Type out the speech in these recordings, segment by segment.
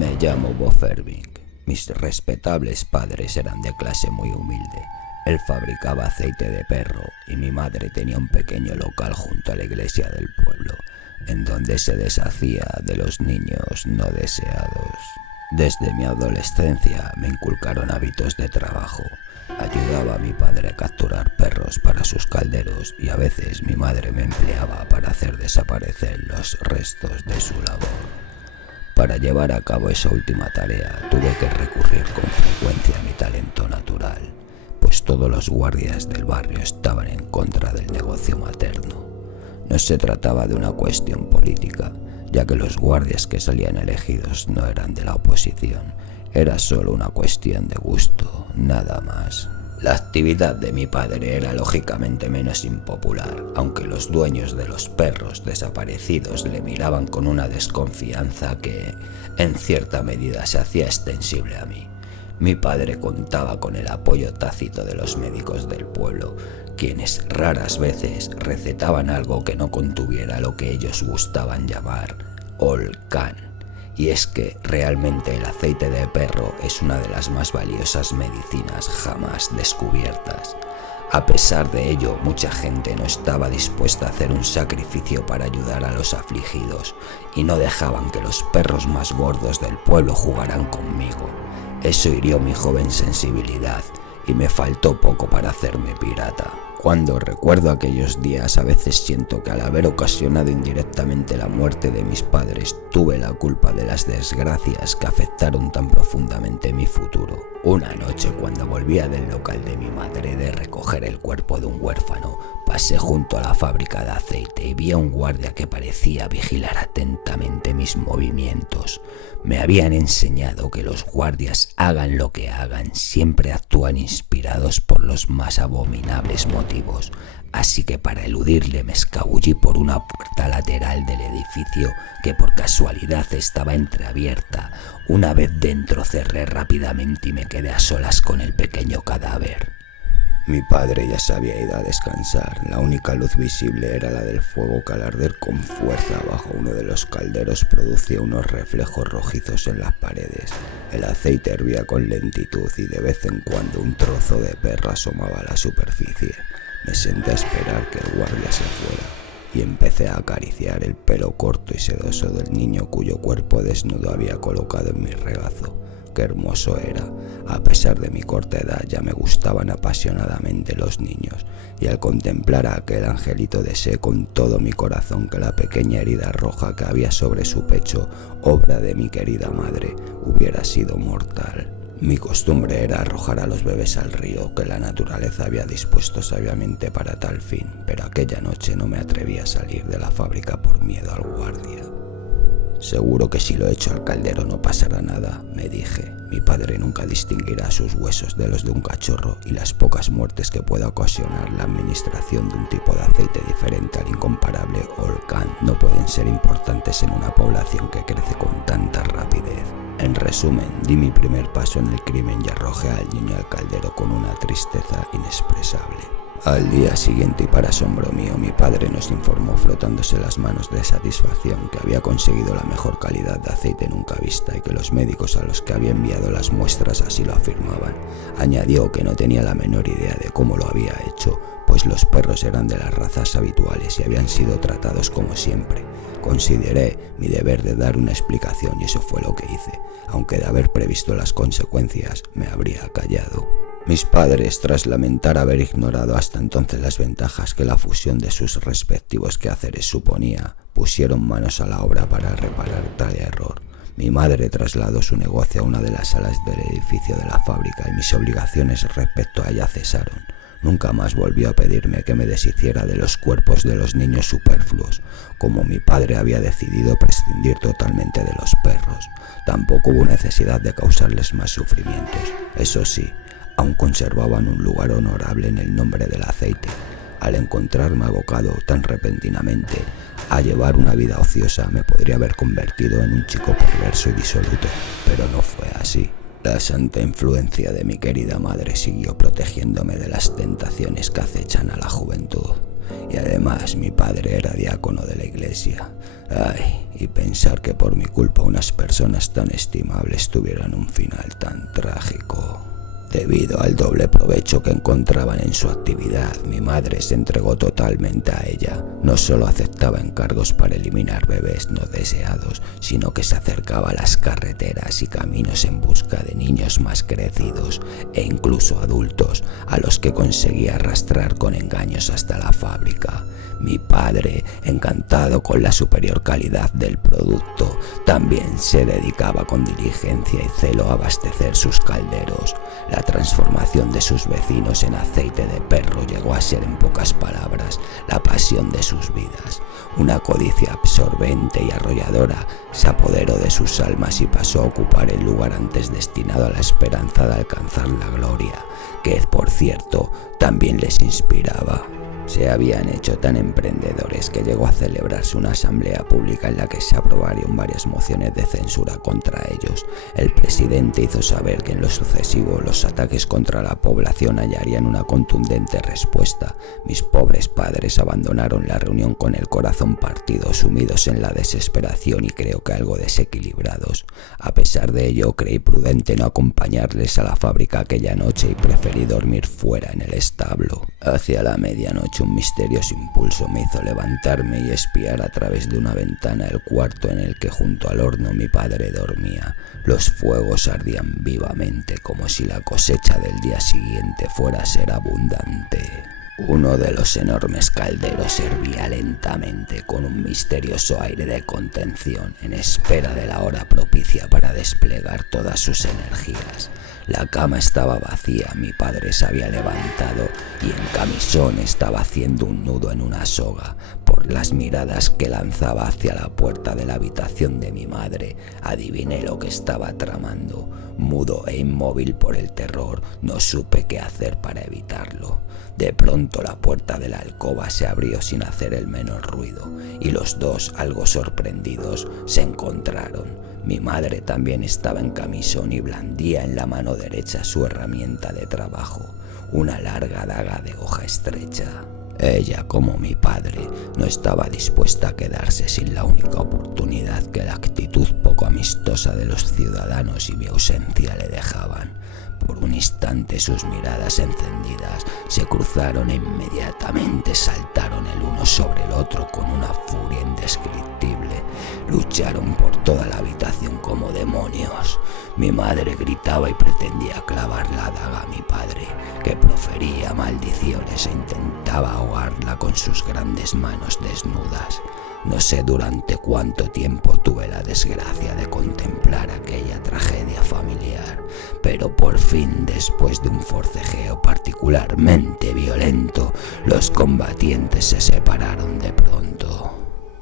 Me llamo Bob Irving. Mis respetables padres eran de clase muy humilde. Él fabricaba aceite de perro y mi madre tenía un pequeño local junto a la iglesia del pueblo, en donde se deshacía de los niños no deseados. Desde mi adolescencia me inculcaron hábitos de trabajo. Ayudaba a mi padre a capturar perros para sus calderos y a veces mi madre me empleaba para hacer desaparecer los restos de su labor. Para llevar a cabo esa última tarea tuve que recurrir con frecuencia a mi talento natural, pues todos los guardias del barrio estaban en contra del negocio materno. No se trataba de una cuestión política, ya que los guardias que salían elegidos no eran de la oposición, era solo una cuestión de gusto, nada más. La actividad de mi padre era lógicamente menos impopular, aunque los dueños de los perros desaparecidos le miraban con una desconfianza que, en cierta medida, se hacía extensible a mí. Mi padre contaba con el apoyo tácito de los médicos del pueblo, quienes raras veces recetaban algo que no contuviera lo que ellos gustaban llamar Olcan. Y es que realmente el aceite de perro es una de las más valiosas medicinas jamás descubiertas. A pesar de ello, mucha gente no estaba dispuesta a hacer un sacrificio para ayudar a los afligidos y no dejaban que los perros más gordos del pueblo jugaran conmigo. Eso hirió mi joven sensibilidad y me faltó poco para hacerme pirata. Cuando recuerdo aquellos días, a veces siento que al haber ocasionado indirectamente la muerte de mis padres, tuve la culpa de las desgracias que afectaron tan profundamente mi futuro. Una noche, cuando volvía del local de mi madre de recoger el cuerpo de un huérfano, pasé junto a la fábrica de aceite y vi a un guardia que parecía vigilar atentamente mis movimientos. Me habían enseñado que los guardias, hagan lo que hagan, siempre actúan inspirados por los más abominables motivos, así que para eludirle me escabullí por una puerta lateral del edificio que por casualidad estaba entreabierta. Una vez dentro cerré rápidamente y me quedé a solas con el pequeño cadáver. Mi padre ya se había ido a descansar. La única luz visible era la del fuego que al arder con fuerza bajo uno de los calderos producía unos reflejos rojizos en las paredes. El aceite hervía con lentitud y de vez en cuando un trozo de perro asomaba a la superficie. Me senté a esperar que el guardia se fuera y empecé a acariciar el pelo corto y sedoso del niño cuyo cuerpo desnudo había colocado en mi regazo. Qué hermoso era. A pesar de mi corta edad ya me gustaban apasionadamente los niños, y al contemplar a aquel angelito deseé con todo mi corazón que la pequeña herida roja que había sobre su pecho, obra de mi querida madre, hubiera sido mortal. Mi costumbre era arrojar a los bebés al río que la naturaleza había dispuesto sabiamente para tal fin, pero aquella noche no me atreví a salir de la fábrica por miedo al guardia. Seguro que si lo echo al caldero no pasará nada, me dije. Mi padre nunca distinguirá sus huesos de los de un cachorro y las pocas muertes que pueda ocasionar la administración de un tipo de aceite diferente al incomparable Olcan no pueden ser importantes en una población que crece con tanta rapidez. En resumen, di mi primer paso en el crimen y arrojé al niño al caldero con una tristeza inexpresable. Al día siguiente, y para asombro mío, mi padre nos informó frotándose las manos de satisfacción que había conseguido la mejor calidad de aceite nunca vista y que los médicos a los que había enviado las muestras así lo afirmaban. Añadió que no tenía la menor idea de cómo lo había hecho, pues los perros eran de las razas habituales y habían sido tratados como siempre. Consideré mi deber de dar una explicación y eso fue lo que hice, aunque de haber previsto las consecuencias me habría callado. Mis padres, tras lamentar haber ignorado hasta entonces las ventajas que la fusión de sus respectivos quehaceres suponía, pusieron manos a la obra para reparar tal error. Mi madre trasladó su negocio a una de las salas del edificio de la fábrica y mis obligaciones respecto a ella cesaron. Nunca más volvió a pedirme que me deshiciera de los cuerpos de los niños superfluos, como mi padre había decidido prescindir totalmente de los perros. Tampoco hubo necesidad de causarles más sufrimientos. Eso sí, aún conservaban un lugar honorable en el nombre del aceite. Al encontrarme abocado tan repentinamente a llevar una vida ociosa, me podría haber convertido en un chico perverso y disoluto, pero no fue así. La santa influencia de mi querida madre siguió protegiéndome de las tentaciones que acechan a la juventud. Y además Además, mi padre era diácono de la iglesia. Ay, y pensar que por mi culpa unas personas tan estimables tuvieran un final tan trágico. Debido al doble provecho que encontraban en su actividad, mi madre se entregó totalmente a ella. No solo aceptaba encargos para eliminar bebés no deseados, sino que se acercaba a las carreteras y caminos en busca de niños más crecidos e incluso adultos, a los que conseguía arrastrar con engaños hasta la fábrica. Mi padre, encantado con la superior calidad del producto, también se dedicaba con diligencia y celo a abastecer sus calderos. La transformación de sus vecinos en aceite de perro llegó a ser, en pocas palabras, la pasión de sus vidas. Una codicia absorbente y arrolladora se apoderó de sus almas y pasó a ocupar el lugar antes destinado a la esperanza de alcanzar la gloria, que, por cierto, también les inspiraba. Se habían hecho tan emprendedores que llegó a celebrarse una asamblea pública en la que se aprobaron varias mociones de censura contra ellos. El presidente hizo saber que en lo sucesivo los ataques contra la población hallarían una contundente respuesta. Mis pobres padres abandonaron la reunión con el corazón partido, sumidos en la desesperación y creo que algo desequilibrados. A pesar de ello, creí prudente no acompañarles a la fábrica aquella noche y preferí dormir fuera en el establo. Hacia la medianoche un misterioso impulso me hizo levantarme y espiar a través de una ventana el cuarto en el que junto al horno mi padre dormía. Los fuegos ardían vivamente como si la cosecha del día siguiente fuera a ser abundante. Uno de los enormes calderos hervía lentamente con un misterioso aire de contención, en espera de la hora propicia para desplegar todas sus energías. La cama estaba vacía, mi padre se había levantado y en camisón estaba haciendo un nudo en una soga. Por las miradas que lanzaba hacia la puerta de la habitación de mi madre, adiviné lo que estaba tramando. Mudo e inmóvil por el terror, no supe qué hacer para evitarlo. De pronto la puerta de la alcoba se abrió sin hacer el menor ruido y los dos, algo sorprendidos, se encontraron. Mi madre también estaba en camisón y blandía en la mano derecha su herramienta de trabajo, una larga daga de hoja estrecha. Ella, como mi padre, no estaba dispuesta a quedarse sin la única oportunidad que la actitud poco amistosa de los ciudadanos y mi ausencia le dejaban. Por un instante sus miradas encendidas se cruzaron e inmediatamente saltaron el uno sobre el otro con una furia indescriptible. Lucharon por toda la habitación como demonios. Mi madre gritaba y pretendía clavar la daga a mi padre, que profería maldiciones e intentaba ahogarla con sus grandes manos desnudas. No sé durante cuánto tiempo tuve la desgracia de contemplar aquella tragedia familiar, pero por fin, después de un forcejeo particularmente violento, los combatientes se separaron de pronto.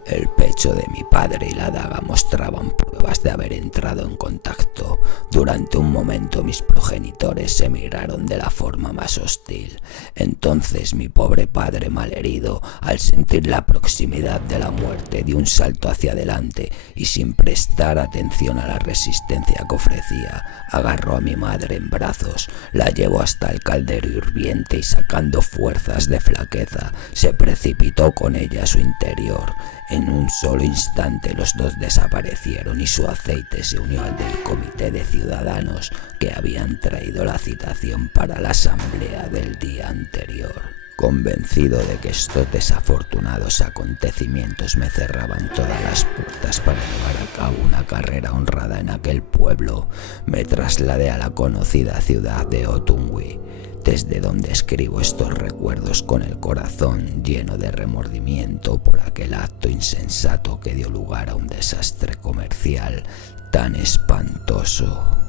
El pecho de mi padre y la daga mostraban pruebas de haber entrado en contacto. Durante un momento mis progenitores se miraron de la forma más hostil. Entonces mi pobre padre, malherido, al sentir la proximidad de la muerte, dio un salto hacia adelante y, sin prestar atención a la resistencia que ofrecía, agarró a mi madre en brazos, la llevó hasta el caldero hirviente y, sacando fuerzas de flaqueza, se precipitó con ella a su interior. En un solo instante los dos desaparecieron y su aceite se unió al del comité de ciudadanos que habían traído la citación para la asamblea del día anterior. Convencido de que estos desafortunados acontecimientos me cerraban todas las puertas para llevar a cabo una carrera honrada en aquel pueblo, me trasladé a la conocida ciudad de Otunwi, desde donde escribo estos recuerdos con el corazón lleno de remordimiento por aquel acto insensato que dio lugar a un desastre comercial tan espantoso.